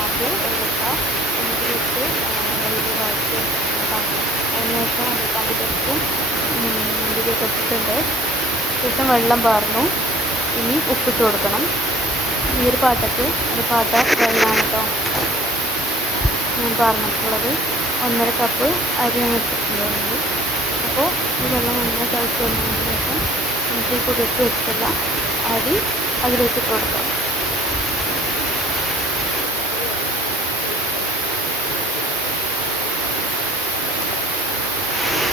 ആദ്യം എടുക്കുക. എന്നിട്ട് വലിയ വഴറ്റി എടുക്കാം. അതിനുശേഷം അതിലേക്ക് കുറച്ച് മുന്തിരിയൊക്കെ ഇട്ടിട്ടുണ്ട്. ശേഷം വെള്ളം പാർന്നു. ഇനി ഉപ്പിട്ട് കൊടുക്കണം. ഈ ഒരു പാട്ടക്ക് വെള്ളമാണ് കേട്ടോ ഞാൻ പറഞ്ഞിട്ടുള്ളത്. 1.5 കപ്പ് അരിയാണ് എടുത്തിട്ടുള്ളത്. അപ്പോൾ ഈ വെള്ളം നന്നായി തിളച്ച് വന്നതിന് ശേഷം നമുക്ക് ഈ കുതിർത്ത് വെച്ചിട്ടുള്ള അരി അതിലേക്ക് ഇട്ട് കൊടുക്കാം.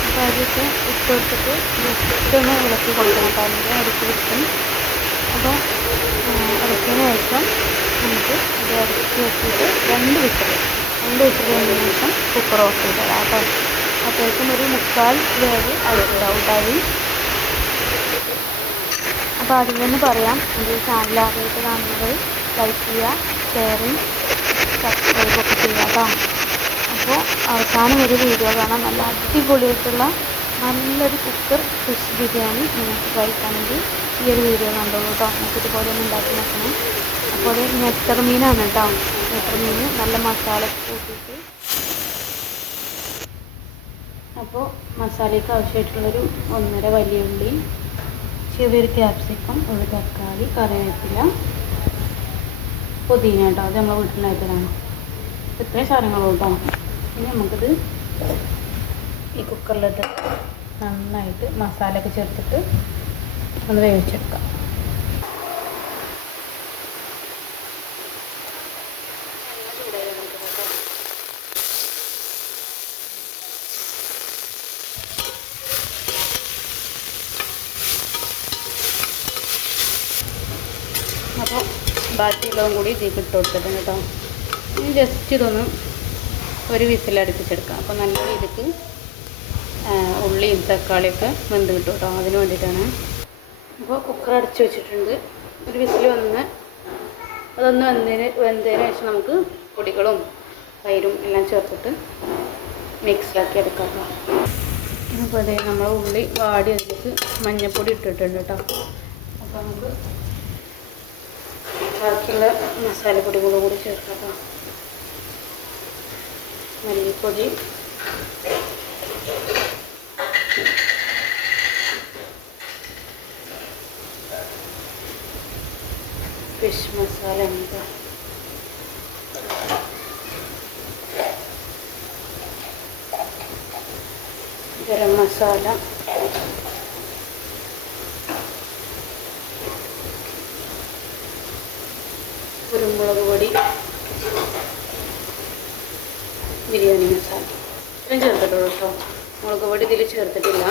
അപ്പോൾ അരിയൊക്കെ ഇട്ട് കൊടുത്തിട്ട് ജസ്റ്റ് ഒന്ന് ഇളക്കി കൊടുക്കണം. അല്ലെങ്കിൽ അരിക്ക് കിട്ടും. അപ്പോൾ ഇളക്കിയതിന് ശേഷം നമുക്ക് ഇത് അരിച്ച് വെച്ചിട്ട് 2 വിസിൽ കഴിഞ്ഞതിന് ശേഷം കുക്കർ ഓഫ് ചെയ്തതാണ് കേട്ടോ. അത്യാവശ്യം ഒരു 3/4 വേവ് ആയിട്ടുണ്ടാവും അരി. അപ്പോൾ അതിൽ നിന്ന് പറയാം, എൻ്റെ ചാനൽ ആദ്യമായിട്ട് കാണുന്നത് ലൈക്ക് ചെയ്യുക, ഷെയറിങ്, സബ്സ്ക്രൈബ് ഒക്കെ ചെയ്യുക കേട്ടോ. അപ്പോൾ അവസാനം ഒരു വീഡിയോ കാണാം. നല്ല അടിപൊളിയായിട്ടുള്ള നല്ലൊരു കുക്കർ ഫിഷ് ബിരിയാണി നിങ്ങൾക്ക് കഴിക്കണമെങ്കിൽ ഈ ഒരു വീഡിയോ കണ്ടോളൂ കേട്ടോ. നിങ്ങൾക്ക് ഇതുപോലെ ഒന്ന് ഉണ്ടാക്കി നോക്കണം. അപ്പോൾ നെത്തർ മീനാണ് കേട്ടോ. നെത്തർ മീൻ നല്ല മസാല കൂട്ടിയിട്ട്. അപ്പോൾ മസാലയ്ക്ക് ആവശ്യമായിട്ടുള്ളൊരു 1.5 വലിയ ഉള്ളി, ചെറിയൊരു ക്യാപ്സിക്കം, ഒരു തക്കാളി, കറിവേപ്പില, പുതിന കേട്ടോ. അത് നമ്മൾ വീട്ടിലുണ്ടാക്കിയതാണ്. ഇത്രയും സാധനങ്ങളും കേട്ടോ. ഇനി നമുക്കിത് ഈ കുക്കറിലിട്ട് നന്നായിട്ട് മസാലയൊക്കെ ചേർത്തിട്ട് ഒന്ന് വേവിച്ചെടുക്കാം. അപ്പോൾ ബാക്കിയുള്ളതും കൂടി ഇതിലേക്ക് ഇട്ട് കൊടുത്തിട്ടുണ്ട് കേട്ടോ. ഇനി ജസ്റ്റ് ഇതൊന്ന് ഒരു വിസിലടുപ്പിച്ചെടുക്കാം. അപ്പോൾ നല്ല രീതിക്ക് ഉള്ളിയും തക്കാളിയൊക്കെ വെന്ത് കിട്ടും കേട്ടോ. അതിന് വേണ്ടിയിട്ടാണ്. അപ്പോൾ കുക്കർ അടച്ച് വെച്ചിട്ടുണ്ട്. ഒരു വിസിൽ വന്ന് അതൊന്ന് വെന്തതിന് ശേഷം നമുക്ക് പൊടികളും തൈരും എല്ലാം ചേർത്തിട്ട് മിക്സാക്കി എടുക്കാം കേട്ടോ. അപ്പോൾ അതേ നമ്മൾ ഉള്ളി വാടി അതിലേക്ക് മഞ്ഞൾപ്പൊടി ഇട്ടിട്ടുണ്ട് കേട്ടോ. അപ്പോൾ നമുക്ക് ബാക്കിയുള്ള മസാലപ്പൊടികളും കൂടി ചേർക്കാം കേട്ടോ. മല്ലിപ്പൊടി, ഫിഷ് മസാല ഉണ്ട്, ഗരം മസാല, കുരുമുളക് പൊടി, ബിരിയാണി മസാല ഇത്രയും ചേർത്തിട്ടുള്ളൂ കേട്ടോ. മുളക് പൊടി ഇതിൽ ചേർത്തിട്ടില്ല.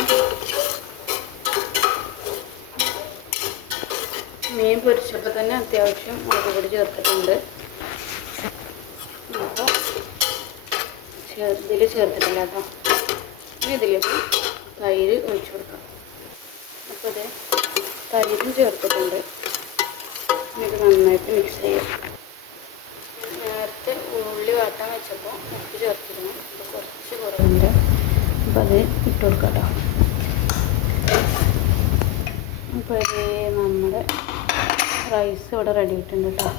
മീൻ പൊരിച്ചപ്പോൾ തന്നെ അത്യാവശ്യം മുളക് പൊടി ചേർത്തിട്ടുണ്ട്. അപ്പോൾ ഇതിൽ ചേർത്തിട്ടില്ല കേട്ടോ. ഇനി ഇതിലേക്ക് തൈര് ഒഴിച്ചു കൊടുക്കാം. അപ്പോൾ ഇത് തൈരും ചേർത്തിട്ടുണ്ട്. ഇത് നന്നായിട്ട് മിക്സ് ചെയ്യാം. നേരത്തെ ഉള്ളി വാട്ടാൻ വെച്ചപ്പോൾ ഉപ്പ് ചേർത്തിരുന്നു. അപ്പോൾ കുറച്ച് കുറവുണ്ട്. അപ്പോൾ അത് ഇട്ട് കൊടുക്കാം കേട്ടോ. അപ്പോൾ ഇത് നമ്മുടെ റൈസ് ഇവിടെ റെഡി ആയിട്ടുണ്ട് കേട്ടോ.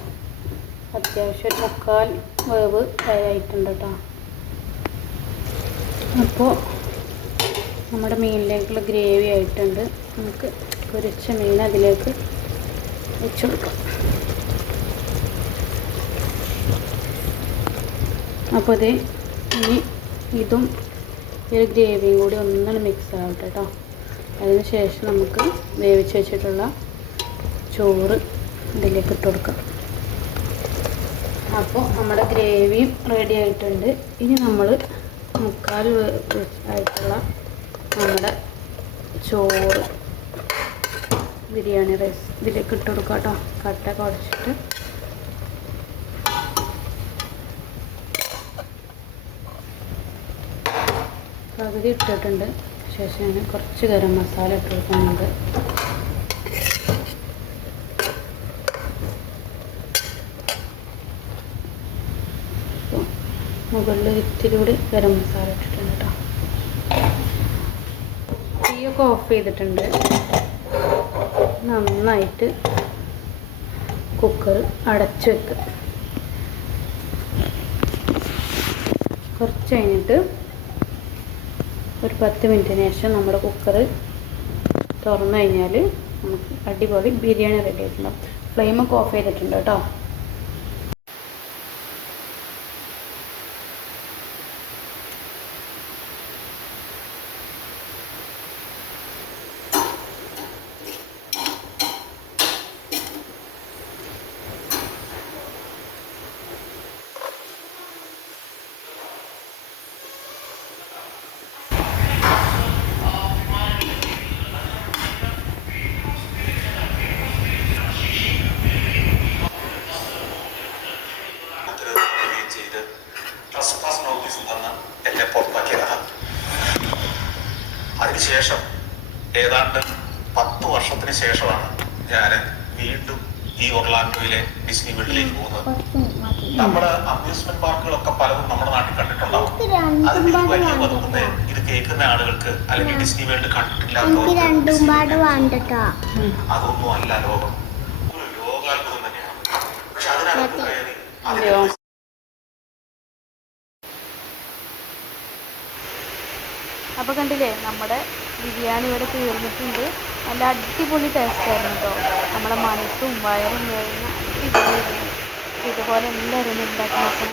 അത്യാവശ്യം 1/4 വേവ് ആയിട്ടുണ്ട് കേട്ടോ. അപ്പോൾ നമ്മുടെ മീനിലേക്കുള്ള ഗ്രേവി ആയിട്ടുണ്ട്. നമുക്ക് പൊരിച്ച മീൻ അതിലേക്ക് വെച്ച് കൊടുക്കാം. അപ്പോൾ ഇത് ഇനി ഇതും ഈ ഗ്രേവിയും കൂടി ഒന്നും മിക്സ് ആവട്ടെ കേട്ടോ. അതിന് ശേഷം നമുക്ക് വേവിച്ച് വെച്ചിട്ടുള്ള ചോറ് ഇതിലേക്ക് ഇട്ട് കൊടുക്കാം. അപ്പോൾ നമ്മുടെ ഗ്രേവിയും റെഡി ആയിട്ടുണ്ട്. ഇനി നമ്മൾ 1/4 ആയിട്ടുള്ള നമ്മുടെ ചോറ് ബിരിയാണി റൈസ് ഇതിലേക്ക് ഇട്ട് കൊടുക്കാം കേട്ടോ. കട്ട കുടച്ചിട്ട് പകുതി ഇട്ടിട്ടുണ്ട്. ശേഷം ഞാൻ കുറച്ച് ഗരം മസാല ഇട്ട് കൊടുക്കുന്നുണ്ട്. അപ്പോൾ മുകളിൽ ഇത്തിരി കൂടി ഗരം മസാല ഇട്ടിട്ടുണ്ട് കേട്ടോ. തീയൊക്കെ ഓഫ് ചെയ്തിട്ടുണ്ട്. നന്നായിട്ട് കുക്കർ അടച്ച് വെക്കുക. കുറച്ച് കഴിഞ്ഞിട്ട് ഒരു 10 മിനിറ്റിന് ശേഷം നമ്മുടെ കുക്കർ തുറന്നു കഴിഞ്ഞാൽ നമുക്ക് അടിപൊളി ബിരിയാണി റെഡി ആയിട്ടുണ്ടാവും. ഫ്ലെയിമൊക്കെ ഓഫ് ചെയ്തിട്ടുണ്ട് കേട്ടോ. എന്നെ പുറത്താക്കിയതാണ്. അതിനുശേഷം ഏതാണ്ട് 10 വർഷത്തിന് ശേഷമാണ് ഞാൻ വീണ്ടും ഈ ഒർലാൻഡോയിലെ ഡിസ്നി വേൾഡിലേക്ക് പോകുന്നത്. നമ്മുടെ അമ്യൂസ്മെന്റ് പാർക്കുകളൊക്കെ പലതും നമ്മുടെ നാട്ടിൽ കണ്ടിട്ടുണ്ടാവും. അതിൽ വലിയ വധുവിനെ ഇത് കേൾക്കുന്ന ആളുകൾക്ക് അല്ലെങ്കിൽ ഡിസ്നി വേൾഡ് കണ്ടിട്ടില്ലാത്തവർക്ക് അതൊന്നും അല്ല ലോകം. ഒരു ലോകാത്ഭുതം തന്നെയാണ്. പക്ഷെ അതിനകത്ത് കയറി അപ്പോൾ കണ്ടില്ലേ, നമ്മുടെ ബിരിയാണി ഇവിടെ തീർന്നിട്ടുണ്ട്. നല്ല അടിപൊളി ടേസ്റ്റായിരുന്നു കേട്ടോ. നമ്മുടെ മനസ്സും വയറും കഴിഞ്ഞ അടിപൊളിയായിരുന്നു. ഇതുപോലെ എല്ലാവരും ഉണ്ടാക്കി നോക്കണം.